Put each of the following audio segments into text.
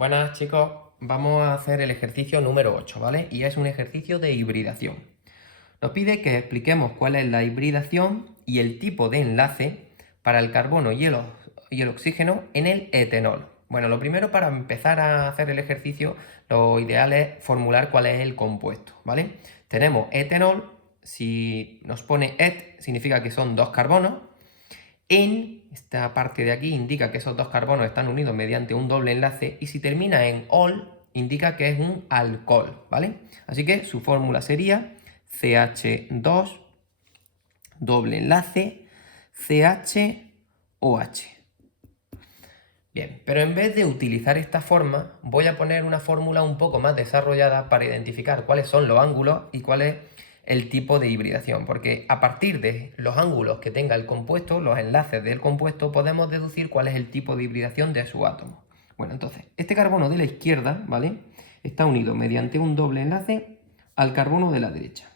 Buenas chicos, vamos a hacer el ejercicio número 8, ¿vale? Y es un ejercicio de hibridación. Nos pide que expliquemos cuál es la hibridación y el tipo de enlace para el carbono y el oxígeno en el etanol. Bueno, lo primero para empezar a hacer el ejercicio, lo ideal es formular cuál es el compuesto, ¿vale? Tenemos etanol, si nos pone et, significa que son dos carbonos. En esta parte de aquí indica que esos dos carbonos están unidos mediante un doble enlace y si termina en ol indica que es un alcohol, ¿vale? Así que su fórmula sería CH2 doble enlace CHOH. Bien, pero en vez de utilizar esta forma, voy a poner una fórmula un poco más desarrollada para identificar cuáles son los ángulos y cuál es el tipo de hibridación, porque a partir de los ángulos que tenga el compuesto, los enlaces del compuesto, podemos deducir cuál es el tipo de hibridación de su átomo. Bueno, entonces, este carbono de la izquierda, ¿vale? Está unido mediante un doble enlace al carbono de la derecha.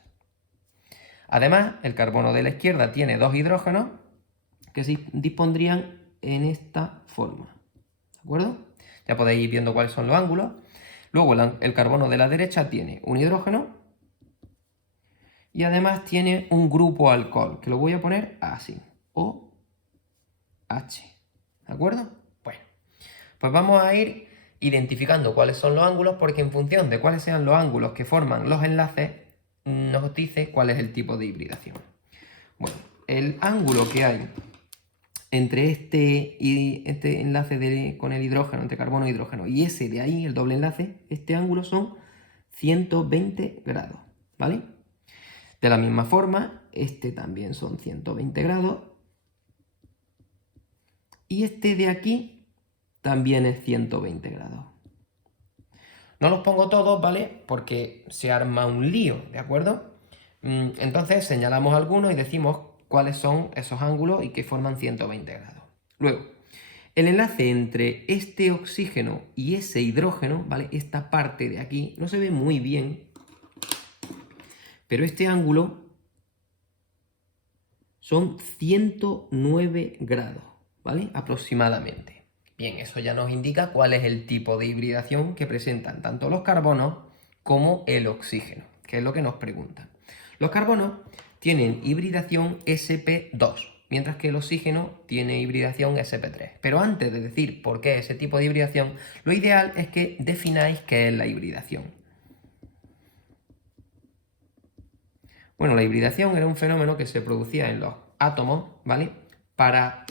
Además, el carbono de la izquierda tiene dos hidrógenos que se dispondrían en esta forma. ¿De acuerdo? Ya podéis ir viendo cuáles son los ángulos. Luego el carbono de la derecha tiene un hidrógeno y además tiene un grupo alcohol, que lo voy a poner así, OH. ¿De acuerdo? Bueno, pues vamos a ir identificando cuáles son los ángulos, porque en función de cuáles sean los ángulos que forman los enlaces, nos dice cuál es el tipo de hibridación. Bueno, el ángulo que hay entre este enlace con el hidrógeno, entre carbono e hidrógeno, y ese de ahí, el doble enlace, este ángulo son 120 grados, ¿vale? De la misma forma, este también son 120 grados. Y este de aquí también es 120 grados. No los pongo todos, ¿vale? Porque se arma un lío, ¿de acuerdo? Entonces señalamos algunos y decimos cuáles son esos ángulos y que forman 120 grados. Luego, el enlace entre este oxígeno y ese hidrógeno, ¿vale? Esta parte de aquí no se ve muy bien, pero este ángulo son 109 grados, ¿vale? Aproximadamente. Bien, eso ya nos indica cuál es el tipo de hibridación que presentan tanto los carbonos como el oxígeno, que es lo que nos preguntan. Los carbonos tienen hibridación sp2, mientras que el oxígeno tiene hibridación sp3. Pero antes de decir por qué ese tipo de hibridación, lo ideal es que defináis qué es la hibridación. Bueno, la hibridación era un fenómeno que se producía en los átomos, ¿vale? Para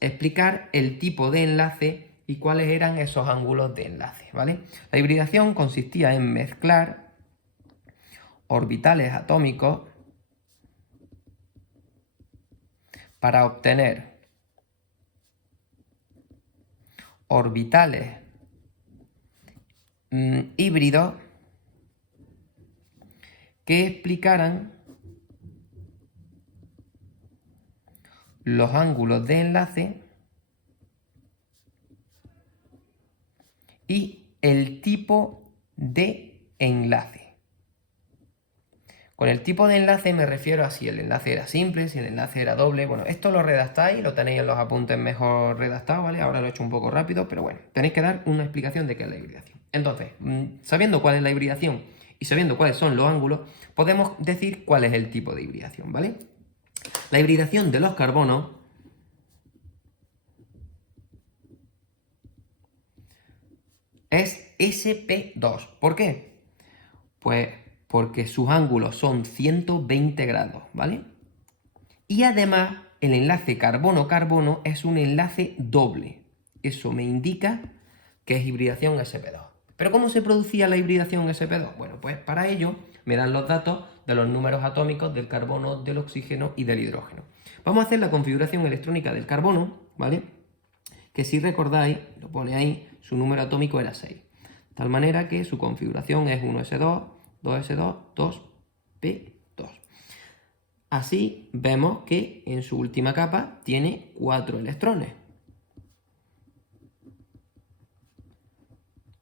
explicar el tipo de enlace y cuáles eran esos ángulos de enlace, ¿vale? La hibridación consistía en mezclar orbitales atómicos para obtener orbitales híbridos que explicaran los ángulos de enlace y el tipo de enlace. Con el tipo de enlace me refiero a si el enlace era simple, si el enlace era doble. Bueno, esto lo redactáis, lo tenéis en los apuntes mejor redactados, ¿vale? Ahora lo he hecho un poco rápido, pero bueno, tenéis que dar una explicación de qué es la hibridación. Entonces, sabiendo cuál es la hibridación y sabiendo cuáles son los ángulos, podemos decir cuál es el tipo de hibridación, ¿vale? La hibridación de los carbonos es sp2. ¿Por qué? Pues porque sus ángulos son 120 grados, ¿vale? Y además, el enlace carbono-carbono es un enlace doble. Eso me indica que es hibridación sp2. ¿Pero cómo se producía la hibridación sp2? Bueno, pues para ello me dan los datos de los números atómicos del carbono, del oxígeno y del hidrógeno. Vamos a hacer la configuración electrónica del carbono, ¿vale? Que si recordáis, lo pone ahí, su número atómico era 6. De tal manera que su configuración es 1s2, 2s2, 2p2. Así vemos que en su última capa tiene 4 electrones.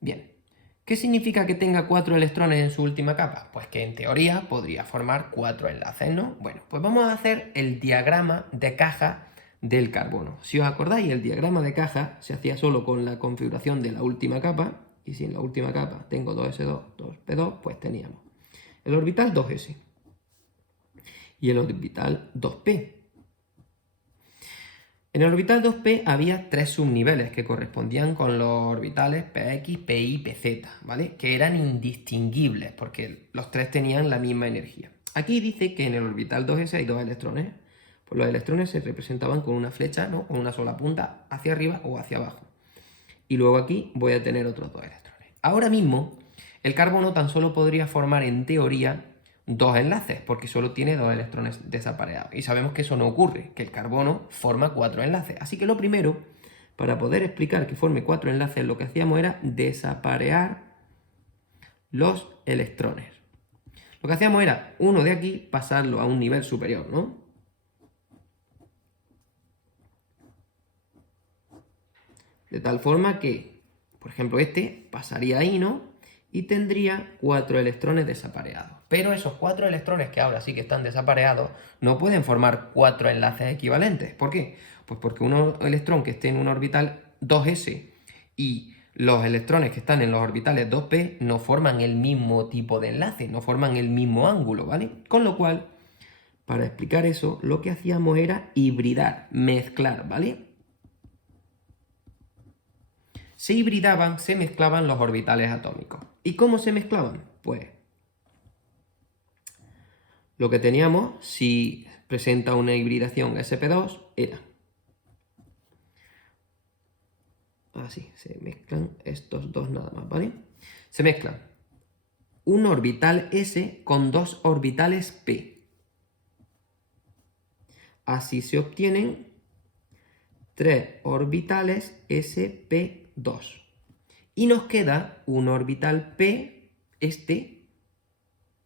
Bien, ¿qué significa que tenga 4 electrones en su última capa? Pues que en teoría podría formar 4 enlaces, ¿no? Bueno, pues vamos a hacer el diagrama de caja del carbono. Si os acordáis, el diagrama de caja se hacía solo con la configuración de la última capa, y si en la última capa tengo 2s2, 2p2, pues teníamos el orbital 2s y el orbital 2p. En el orbital 2p había 3 subniveles que correspondían con los orbitales px, pi, pz, ¿vale? Que eran indistinguibles porque los tres tenían la misma energía. Aquí dice que en el orbital 2s hay 2 electrones. Pues los electrones se representaban con una flecha, ¿no? Con una sola punta hacia arriba o hacia abajo. Y luego aquí voy a tener otros 2 electrones. Ahora mismo, el carbono tan solo podría formar en teoría 2 enlaces, porque solo tiene 2 electrones desapareados. Y sabemos que eso no ocurre, que el carbono forma 4 enlaces. Así que lo primero, para poder explicar que forme 4 enlaces, lo que hacíamos era desaparear los electrones. Lo que hacíamos era uno de aquí pasarlo a un nivel superior, ¿no? De tal forma que, por ejemplo, este pasaría ahí, ¿no? Y tendría 4 electrones desapareados. Pero esos 4 electrones que ahora sí que están desapareados no pueden formar 4 enlaces equivalentes. ¿Por qué? Pues porque un electrón que esté en un orbital 2s y los electrones que están en los orbitales 2p no forman el mismo tipo de enlace, no forman el mismo ángulo, ¿vale? Con lo cual, para explicar eso, lo que hacíamos era hibridar, mezclar, ¿vale? Se hibridaban, se mezclaban los orbitales atómicos. ¿Y cómo se mezclaban? Pues lo que teníamos, si presenta una hibridación sp2, era así, se mezclan estos dos nada más, ¿vale? Se mezclan un orbital s con 2 orbitales p. Así se obtienen 3 orbitales sp2. Y nos queda un orbital p,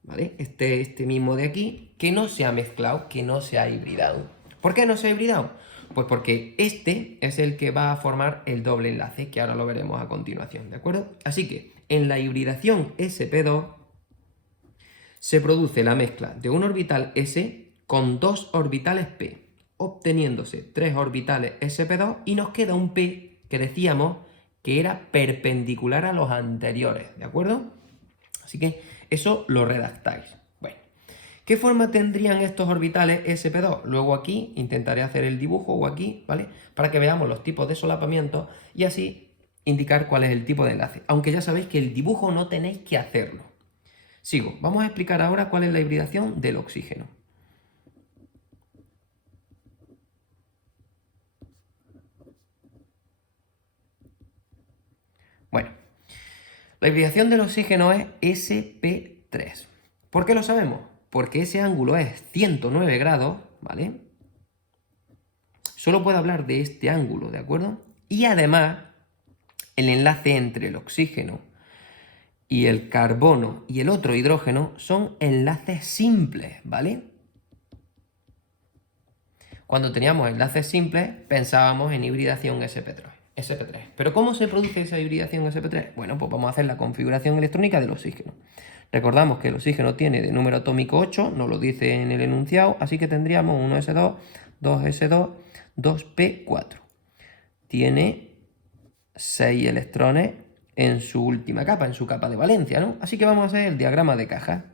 ¿vale? Este mismo de aquí, que no se ha mezclado, que no se ha hibridado. ¿Por qué no se ha hibridado? Pues porque este es el que va a formar el doble enlace, que ahora lo veremos a continuación, ¿de acuerdo? Así que en la hibridación sp2 se produce la mezcla de un orbital s con 2 orbitales p, obteniéndose 3 orbitales sp2 y nos queda un p que decíamos que era perpendicular a los anteriores, ¿de acuerdo? Así que eso lo redactáis. Bueno, ¿qué forma tendrían estos orbitales sp2? Luego aquí intentaré hacer el dibujo o aquí, ¿vale? Para que veamos los tipos de solapamiento y así indicar cuál es el tipo de enlace. Aunque ya sabéis que el dibujo no tenéis que hacerlo. Sigo. Vamos a explicar ahora cuál es la hibridación del oxígeno. Bueno, la hibridación del oxígeno es sp3. ¿Por qué lo sabemos? Porque ese ángulo es 109 grados, ¿vale? Solo puedo hablar de este ángulo, ¿de acuerdo? Y además, el enlace entre el oxígeno y el carbono y el otro hidrógeno son enlaces simples, ¿vale? Cuando teníamos enlaces simples, pensábamos en hibridación sp3. ¿Pero cómo se produce esa hibridación sp3? Bueno, pues vamos a hacer la configuración electrónica del oxígeno. Recordamos que el oxígeno tiene de número atómico 8, nos lo dice en el enunciado, así que tendríamos 1s2, 2s2, 2p4. Tiene 6 electrones en su última capa, en su capa de valencia, ¿no? Así que vamos a hacer el diagrama de caja.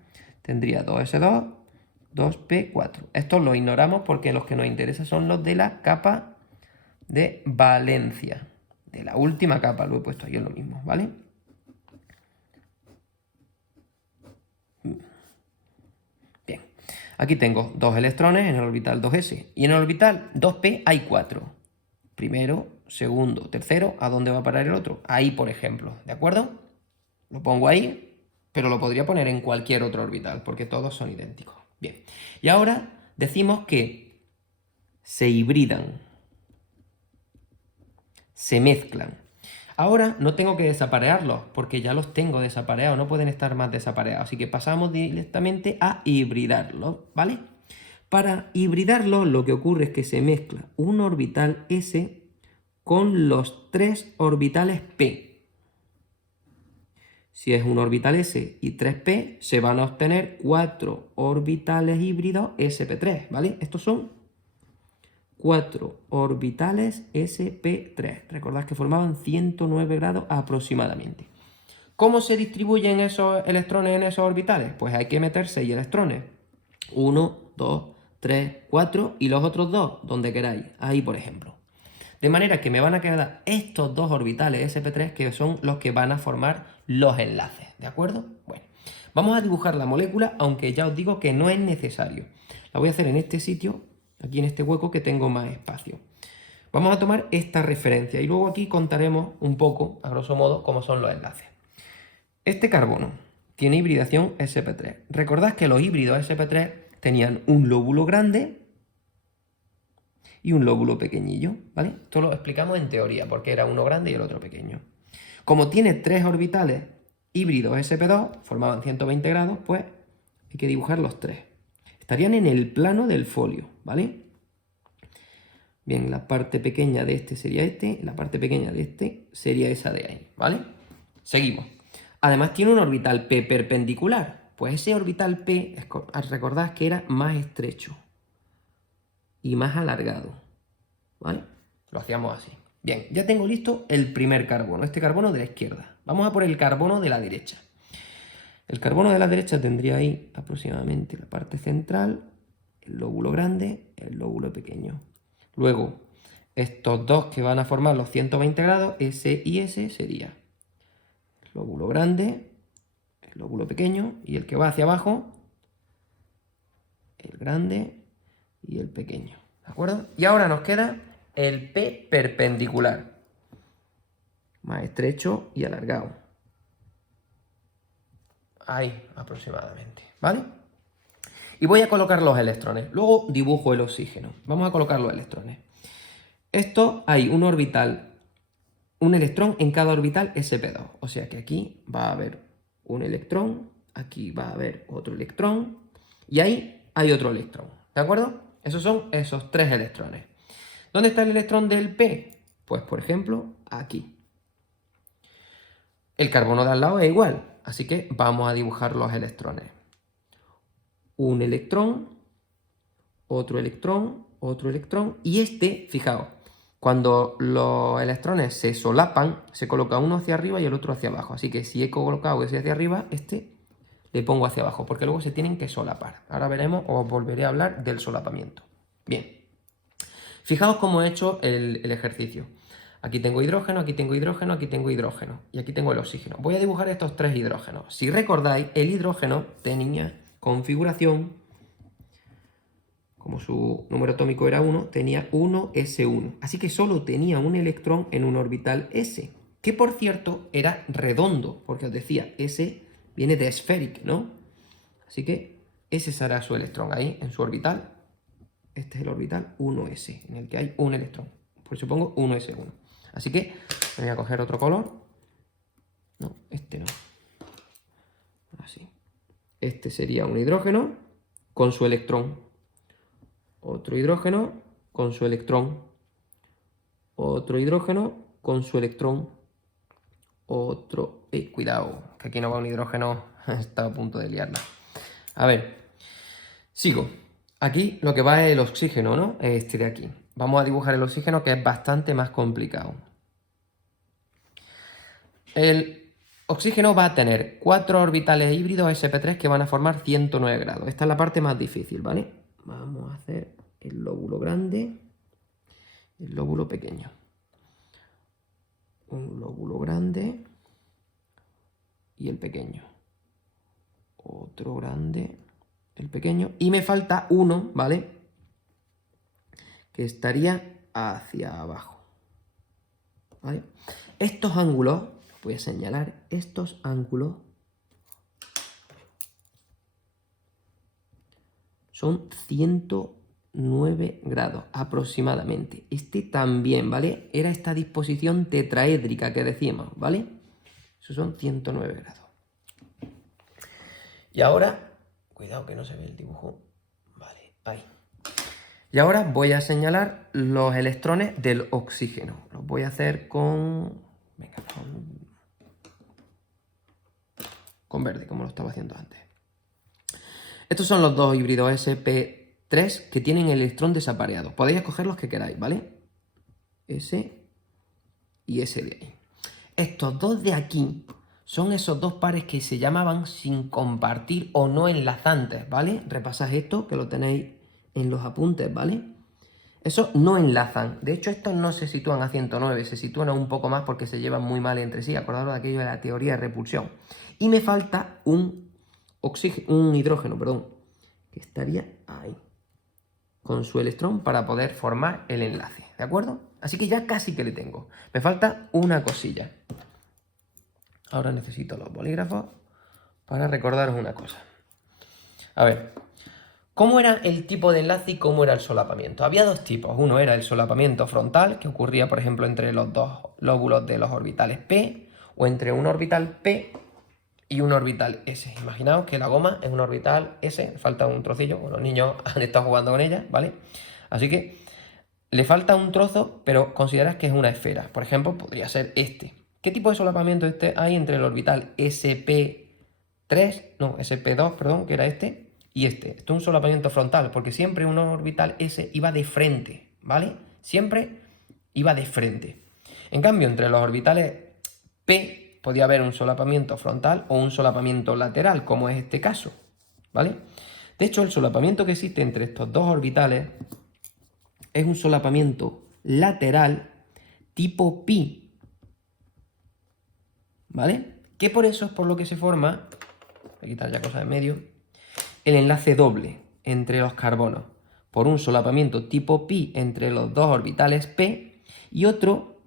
Tendría 2s2, 2p4. Estos los ignoramos porque los que nos interesan son los de la capa de valencia. De la última capa, lo he puesto yo lo mismo, ¿vale? Bien. Aquí tengo 2 electrones en el orbital 2s. Y en el orbital 2p hay 4. Primero, segundo, tercero. ¿A dónde va a parar el otro? Ahí, por ejemplo. ¿De acuerdo? Lo pongo ahí, pero lo podría poner en cualquier otro orbital, porque todos son idénticos. Bien. Y ahora decimos que se hibridan. Se mezclan. Ahora no tengo que desaparearlos, porque ya los tengo desapareados, no pueden estar más desapareados. Así que pasamos directamente a hibridarlos, ¿vale? Para hibridarlos lo que ocurre es que se mezcla un orbital s con los 3 orbitales p. Si es un orbital s y 3p, se van a obtener 4 orbitales híbridos sp3, ¿vale? Estos son 4 orbitales sp3. Recordad que formaban 109 grados aproximadamente. ¿Cómo se distribuyen esos electrones en esos orbitales? Pues hay que meter 6 electrones. 1, 2, 3, 4 y los otros 2, donde queráis. Ahí, por ejemplo. De manera que me van a quedar estos dos orbitales sp3 que son los que van a formar los enlaces. ¿De acuerdo? Bueno, vamos a dibujar la molécula, aunque ya os digo que no es necesario. La voy a hacer en este sitio, aquí en este hueco que tengo más espacio. Vamos a tomar esta referencia y luego aquí contaremos un poco, a grosso modo, cómo son los enlaces. Este carbono tiene hibridación sp3. Recordad que los híbridos sp3 tenían un lóbulo grande y un lóbulo pequeñillo, ¿vale? Esto lo explicamos en teoría, porque era uno grande y el otro pequeño. Como tiene 3 orbitales híbridos sp2, formaban 120 grados, pues hay que dibujar los 3. Estarían en el plano del folio, ¿vale? Bien, la parte pequeña de este sería este, la parte pequeña de este sería esa de ahí, ¿vale? Seguimos. Además tiene un orbital P perpendicular. Pues ese orbital P, recordad que era más estrecho y más alargado, ¿vale? Lo hacíamos así. Bien, ya tengo listo el primer carbono, este carbono de la izquierda. Vamos a por el carbono de la derecha. El carbono de la derecha tendría ahí aproximadamente la parte central, el lóbulo grande, el lóbulo pequeño. Luego, estos dos que van a formar los 120 grados, S y S, sería el lóbulo grande, el lóbulo pequeño, y el que va hacia abajo, el grande y el pequeño. ¿De acuerdo? Y ahora nos queda el P perpendicular, más estrecho y alargado. Ahí, aproximadamente, ¿vale? Y voy a colocar los electrones. Luego dibujo el oxígeno. Vamos a colocar los electrones. Esto hay un orbital, un electrón en cada orbital sp2. O sea que aquí va a haber un electrón, aquí va a haber otro electrón y ahí hay otro electrón. ¿De acuerdo? Esos son esos 3 electrones. ¿Dónde está el electrón del P? Pues, por ejemplo, aquí. El carbono de al lado es igual, así que vamos a dibujar los electrones. Un electrón, otro electrón, otro electrón, y este, fijaos, cuando los electrones se solapan, se coloca uno hacia arriba y el otro hacia abajo. Así que si he colocado ese hacia arriba, este le pongo hacia abajo, porque luego se tienen que solapar. Ahora veremos, o volveré a hablar del solapamiento. Bien. Fijaos cómo he hecho el ejercicio. Aquí tengo hidrógeno, aquí tengo hidrógeno, aquí tengo hidrógeno. Y aquí tengo el oxígeno. Voy a dibujar estos 3 hidrógenos. Si recordáis, el hidrógeno tenía configuración, como su número atómico era 1, tenía 1s1. Así que solo tenía un electrón en un orbital s. Que por cierto era redondo, porque os decía, s viene de spheric, ¿no? Así que ese será su electrón ahí, en su orbital. Este es el orbital 1s, en el que hay un electrón. Por eso pongo 1s1. Así que voy a coger otro color. No, este no. Así. Este sería un hidrógeno con su electrón. Otro hidrógeno con su electrón. Otro hidrógeno con su electrón. Otro... cuidado, que aquí no va un hidrógeno. Está a punto de liarla. A ver, sigo. Aquí lo que va es el oxígeno, ¿no? Este de aquí. Vamos a dibujar el oxígeno, que es bastante más complicado. El oxígeno va a tener 4 orbitales híbridos sp3 que van a formar 109 grados. Esta es la parte más difícil, ¿vale? Vamos a hacer el lóbulo grande, el lóbulo pequeño. Un lóbulo grande y el pequeño. Otro grande, el pequeño. Y me falta uno, ¿vale? Que estaría hacia abajo. ¿Vale? Estos ángulos, voy a señalar, estos ángulos son 109 grados aproximadamente. Este también, ¿vale? Era esta disposición tetraédrica que decíamos, ¿vale? Esos son 109 grados. Y ahora, cuidado que no se ve el dibujo. Vale, ahí. Y ahora voy a señalar los electrones del oxígeno. Los voy a hacer con... Venga, con verde, como lo estaba haciendo antes. Estos son los dos híbridos 3 que tienen el electrón desapareado. Podéis escoger los que queráis, ¿vale? Ese y ese de ahí. Estos dos de aquí son esos dos pares que se llamaban sin compartir o no enlazantes, ¿vale? Repasad esto, que lo tenéis en los apuntes, ¿vale? Esos no enlazan. De hecho, estos no se sitúan a 109, se sitúan un poco más porque se llevan muy mal entre sí. Acordaros de aquello de la teoría de repulsión. Y me falta un hidrógeno, perdón, que estaría ahí, con su electrón para poder formar el enlace, ¿de acuerdo? Así que ya casi que le tengo. Me falta una cosilla. Ahora necesito los bolígrafos para recordaros una cosa. A ver, ¿cómo era el tipo de enlace y cómo era el solapamiento? Había dos tipos. Uno era el solapamiento frontal, que ocurría, por ejemplo, entre los dos lóbulos de los orbitales P, o entre un orbital P y un orbital S. Imaginaos que la goma es un orbital S, falta un trocillo, bueno, los niños han estado jugando con ella, ¿vale? Así que le falta un trozo, pero consideras que es una esfera. Por ejemplo, podría ser este. ¿Qué tipo de solapamiento hay entre el orbital SP2, perdón, que era este, y este? Esto es un solapamiento frontal, porque siempre un orbital S iba de frente, ¿vale? Siempre iba de frente. En cambio, entre los orbitales P podía haber un solapamiento frontal o un solapamiento lateral, como es este caso, ¿vale? De hecho, el solapamiento que existe entre estos dos orbitales es un solapamiento lateral tipo pi, ¿vale? Que por eso es por lo que se forma, voy a quitar ya cosas de medio, el enlace doble entre los carbonos, por un solapamiento tipo pi entre los dos orbitales P y otro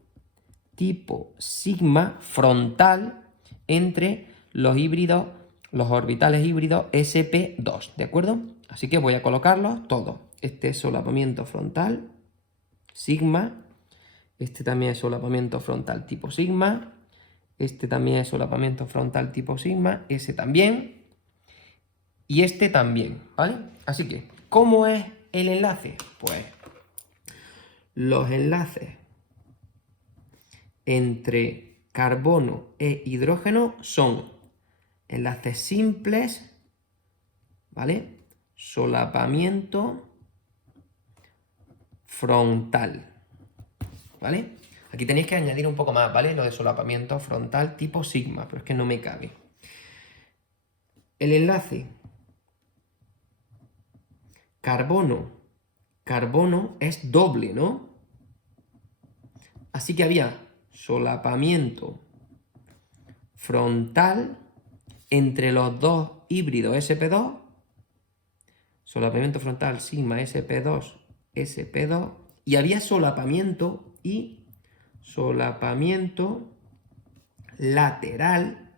tipo sigma frontal entre los orbitales híbridos sp2, ¿de acuerdo? Así que voy a colocarlos todos. Este es solapamiento frontal, sigma. Este también es solapamiento frontal tipo sigma. Este también es solapamiento frontal tipo sigma. Ese también. Y este también, ¿vale? Así que, ¿cómo es el enlace? Pues los enlaces entre carbono e hidrógeno son enlaces simples, ¿vale? Solapamiento frontal, ¿vale? Aquí tenéis que añadir un poco más, ¿vale? Lo de solapamiento frontal tipo sigma, pero es que no me cabe. El enlace carbono es doble, ¿no? Así que había solapamiento frontal entre los dos híbridos sp2, solapamiento frontal sigma sp2, sp2, y había solapamiento y solapamiento lateral,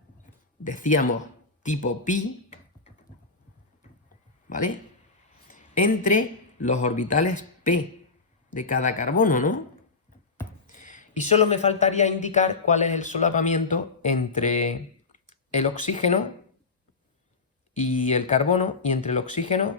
decíamos tipo pi, ¿vale? Entre los orbitales p de cada carbono, ¿no? Y solo me faltaría indicar cuál es el solapamiento entre el oxígeno y el carbono, y entre el oxígeno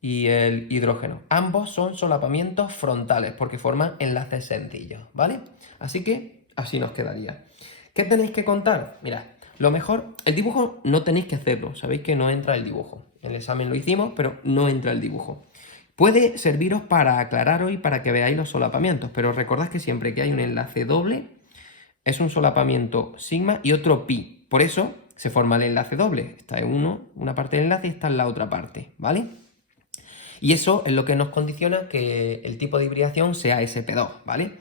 y el hidrógeno. Ambos son solapamientos frontales porque forman enlaces sencillos, ¿vale? Así que así nos quedaría. ¿Qué tenéis que contar? Mirad, lo mejor, el dibujo no tenéis que hacerlo, sabéis que no entra el dibujo. En el examen lo hicimos, pero no entra el dibujo. Puede serviros para aclararos y para que veáis los solapamientos, pero recordad que siempre que hay un enlace doble es un solapamiento sigma y otro pi. Por eso se forma el enlace doble. Esta es una parte del enlace y esta es la otra parte, ¿vale? Y eso es lo que nos condiciona que el tipo de hibridación sea sp2, ¿vale?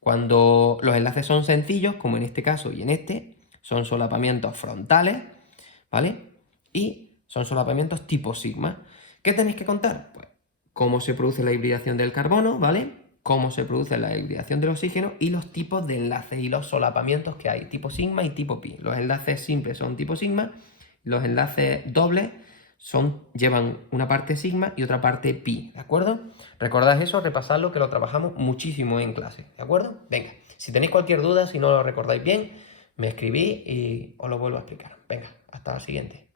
Cuando los enlaces son sencillos, como en este caso y en este, son solapamientos frontales, ¿vale? Y son solapamientos tipo sigma. ¿Qué tenéis que contar? Pues cómo se produce la hibridación del carbono, ¿vale? Cómo se produce la hibridación del oxígeno y los tipos de enlaces y los solapamientos que hay, tipo sigma y tipo pi. Los enlaces simples son tipo sigma, los enlaces dobles llevan una parte sigma y otra parte pi, ¿de acuerdo? Recordad eso, repasadlo, que lo trabajamos muchísimo en clase, ¿de acuerdo? Venga, si tenéis cualquier duda, si no lo recordáis bien, me escribís y os lo vuelvo a explicar. Venga, hasta la siguiente.